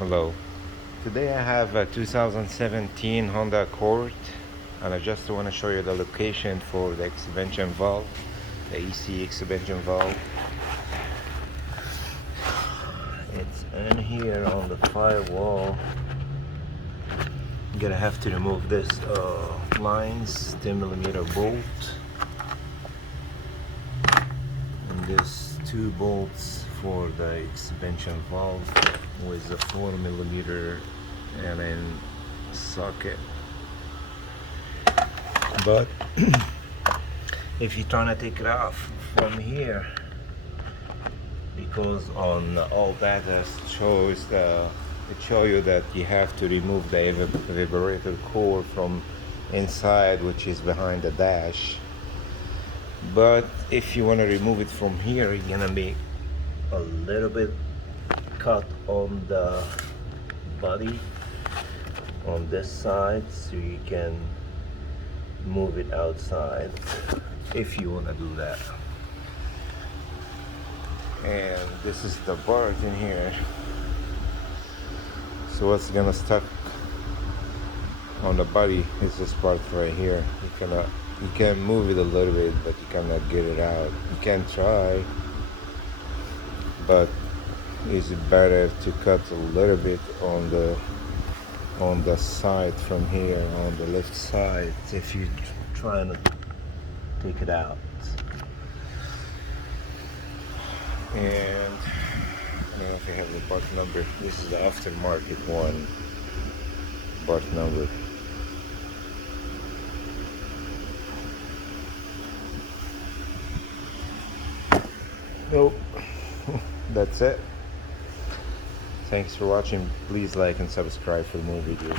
Hello. Today I have a 2017 Honda Accord, and I just want to show you the location for the expansion valve, the EC expansion valve. It's in here on the firewall. I'm gonna have to remove this lines, 10mm bolt, and this 2 bolts for the expansion valve with a 4mm and then socket. But if you're trying to take it off from here, because on all data shows it show you that you have to remove the evaporator core from inside, which is behind the dash. But if you want to remove it from here, you're gonna be a little bit cut on the body on this side, so you can move it outside if you want to do that. And this is the bar in here, so what's gonna stuck on the body is this part right here. You can move it a little bit, but you cannot get it out. You can try, but it's better to cut a little bit on the side from here, on the left side, if you're trying to take it out. And I don't know if I have the part number. This is the aftermarket one, part number. Nope. That's it. Thanks for watching. Please like and subscribe for more videos.